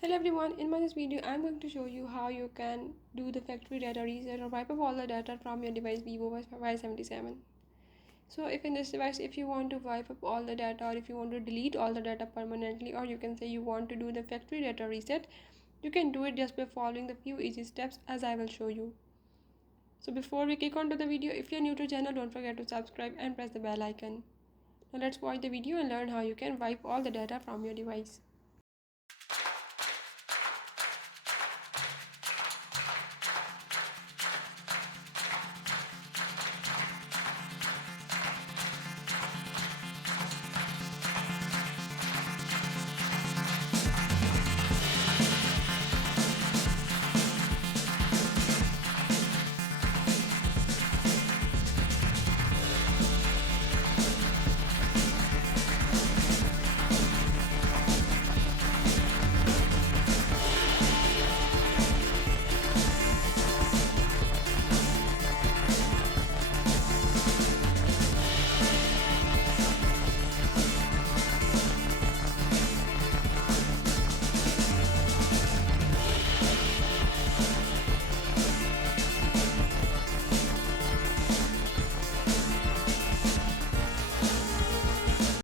Hello everyone, in my this video I'm going to show you how you can do the factory data reset or wipe up all the data from your device Vivo Y77. So if in this device, if you want to wipe up all the data or if you want to delete all the data permanently, or you can say you want to do the factory data reset, you can do it just by following the few easy steps as I will show you. So before we kick on to the video, if you're new to the channel, don't forget to subscribe and press the bell icon. Now let's watch the video and learn how you can wipe all the data from your device.